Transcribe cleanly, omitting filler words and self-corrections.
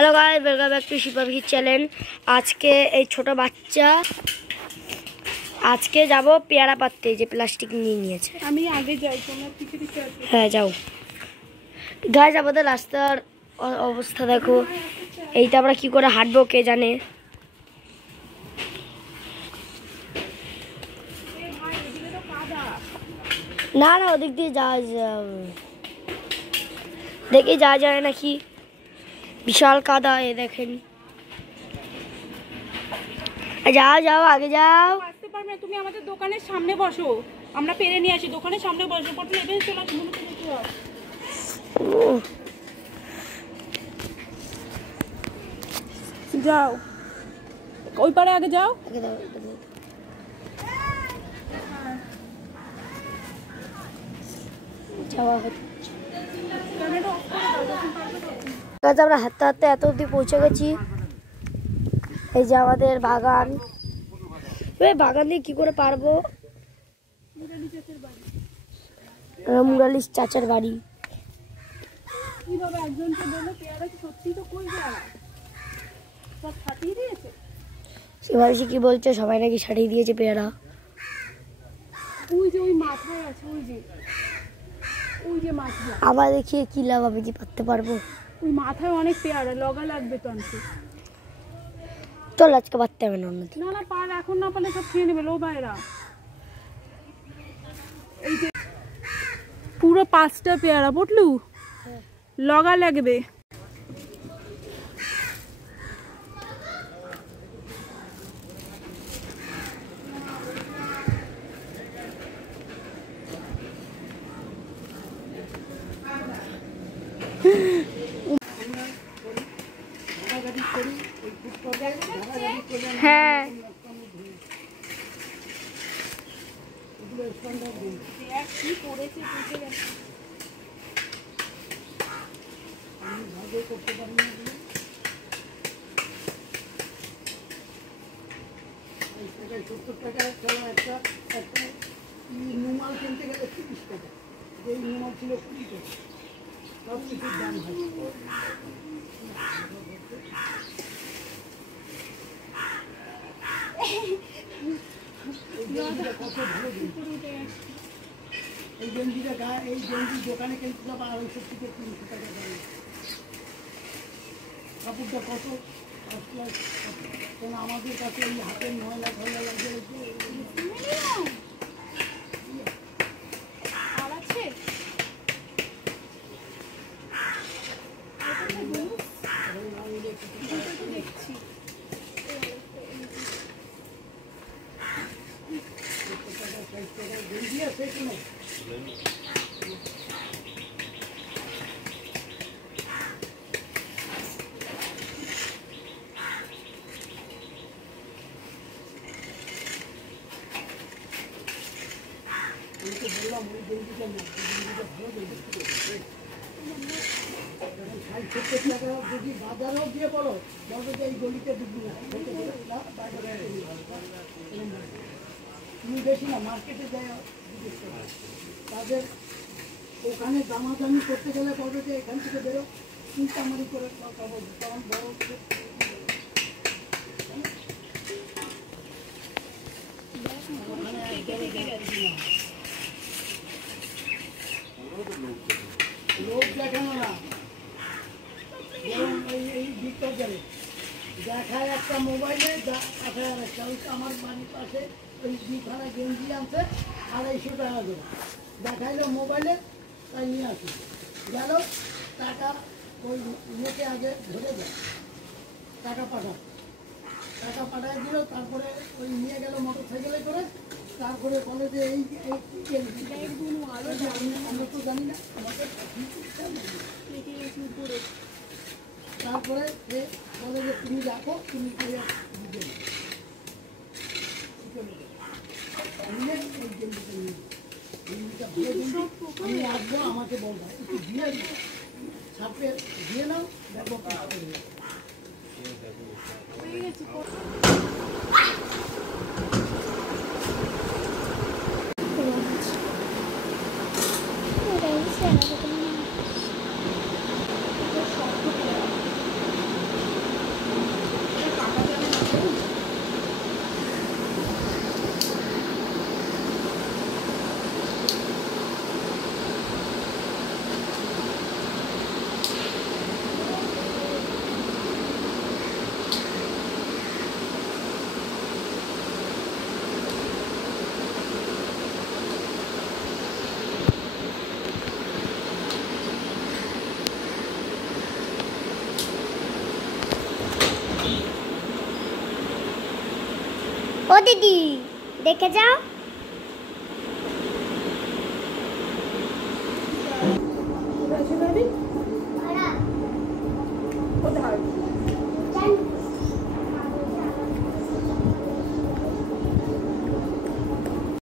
Hello guys, welcome back to Shipa की channel. आज के এই ছোট বাচ্চা আজকে যাব পেয়ারা পাততে, যে প্লাস্টিক নিয়েছে। আমি আগে যাই, তোমরা পিছে পিছে আসো। হ্যাঁ যাও গাইস। আমাদের রাস্তার অবস্থা দেখো, এইটা আমরা কি করে হাঁটবো কে জানে। না না, ওদিক দিয়ে যাওয়া যাবে, দেখি যাওয়া যায় নাকি। বিশাল কাদা, এ দেখেন। যাও যাও, আগে যাও। আসতে পারবে না, তুমি আমাদের দোকানের সামনে বসো, আমরা পেরে নিয়ে আসি। দোকানের সামনে বসো, পরে এখানে চলে আসো। মনে করতে যাও, ওই পারে আগে যাও। আমরা হাঁটতে হাঁটতে এত অব্দি পৌঁছে গেছি। এই যে আমাদের বাগান। বাগান দিয়ে কি করে পারবো? মুরালিস চাচার বাড়ি। সে কি বলছে, সবাই নাকি ছাড়িয়ে দিয়েছে পেয়ারা। আবার দেখিয়ে কি লাভ, আমি কি পারতে পারবো? ওই মাথায় অনেক পেয়ারা লগা লাগবে তো। চল আজকে পারতে হবে না। না না, পার এখন না পারলে সব খেয়ে নেবে লো বাইরা। এই যে পুরো 5টা পেয়ারা বুঝলু, লগা লাগবে। হ্যাঁ নুমাল কিনতে গেলে 30 টাকা, এই নুমাল ছিল 20 টাকা। সব কিছুর দাম হয়। এই গেঞ্জিটা গায়ে, এই গেঞ্জি দোকানে কিনতে পারে 250 থেকে 300 টাকা দাম। কাপড়টা কত কেন আমাদের কাছে এই হাতের ময়লা ধয়লা লাগে। দেখছি গেঞ্জি আছে কোনো বললাম ওই গেঞ্জিটা না, গেঞ্জিটা ভালো গেঞ্জি। 60-70 টাকা যদি বাজারেও দিয়ে বলো, বলবে যে এই গলিতে বিক্রি না, তুমি বেশি না মার্কেটে যায় তাদের ওখানে দামাদামি করতে গেলে বলবে যে এখান থেকে বেরো, চিন্তামারি করে তখন বড় লোক দেখানো না, এই ভিতর যাবে দেখায় একটা মোবাইলে, দেখায় একটা। ওই আমার বাড়ির পাশে ওই 2খানা গেঞ্জি আনছে 250 টাকা করে, দেখাইলো মোবাইলে, তাই নিয়ে আসি। গেল টাকা ওই লোকে আগে ধরে যায়, টাকা পাঠায় দিল। তারপরে ওই নিয়ে গেল মোটর সাইকেলে করে। তারপরে বলে যে এই আমরা তো জানি না, তারপরে সে বলে যে তুমি রাখো, তুমি আমি আসবো, আমাকে বলবো একটু দিয়ে ছাপে দিয়ে নাও, দেখো দিদি দেখে যাও। ঠিক আছে,